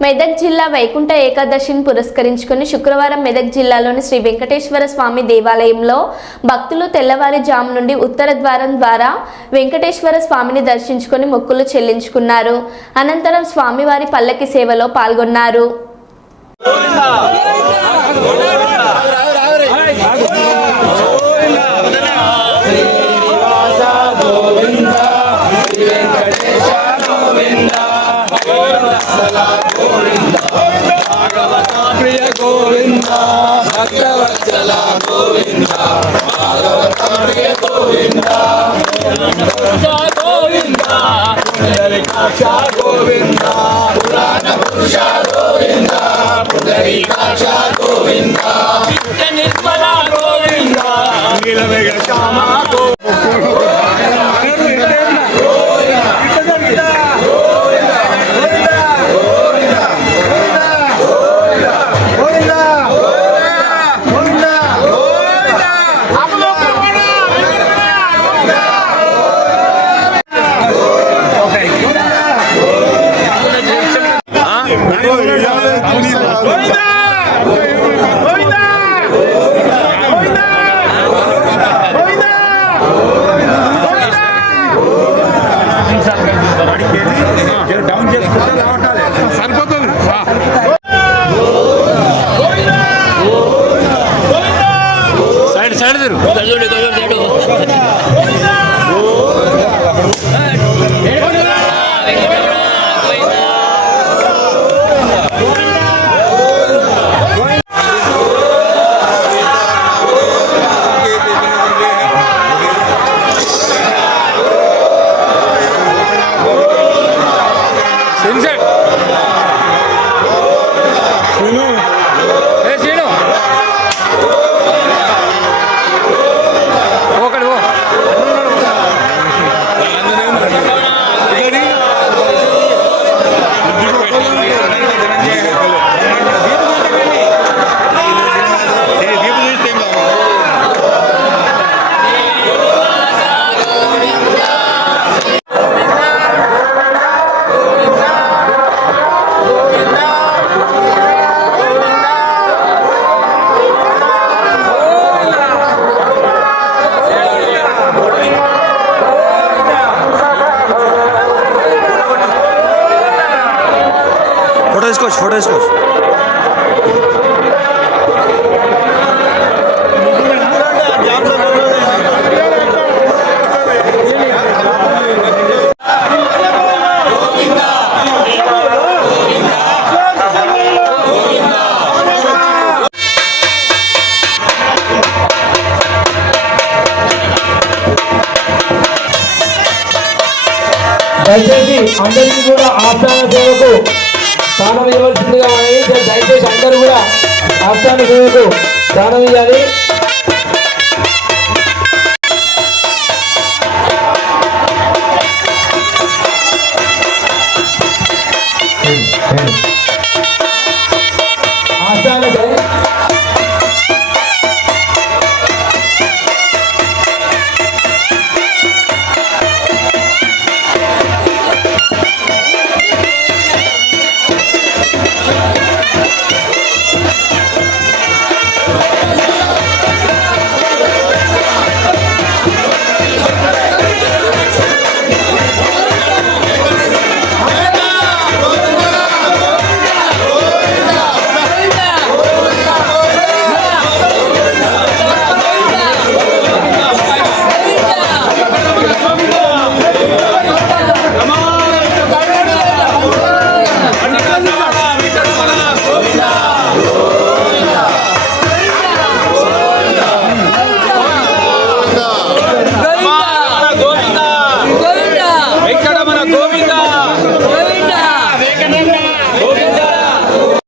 మెదక్ జిల్లా వైకుంఠ ఏకాదశిని పురస్కరించుకుని శుక్రవారం మెదక్ జిల్లాలోని శ్రీ వెంకటేశ్వర స్వామి దేవాలయంలో భక్తులు తెల్లవారుజాము నుండి ఉత్తర ద్వారం ద్వారా వెంకటేశ్వర స్వామిని దర్శించుకొని మొక్కులు చెల్లించుకున్నారు. అనంతరం స్వామివారి పల్లకి సేవలో పాల్గొన్నారు. ప్రియ గోవింద భక్తవత్సల గోవింద భాగవత ప్రియ గోవింద గోవింద పుండరీకాక్ష గోవింద పురాణ పురుష గోవింద పుండరీకాక్ష గోవింద నిత్య నిర్మల గోవింద నీలమేఘ శ్యామ फोटो इसको దయచేసి అందరికీ కూడా ఆస్థాన సేవకు స్థానం ఇవ్వాల్సిందిగా దయచేసి అందరూ కూడా ఆస్థాన సేవకు స్థానం ఇవ్వాలి.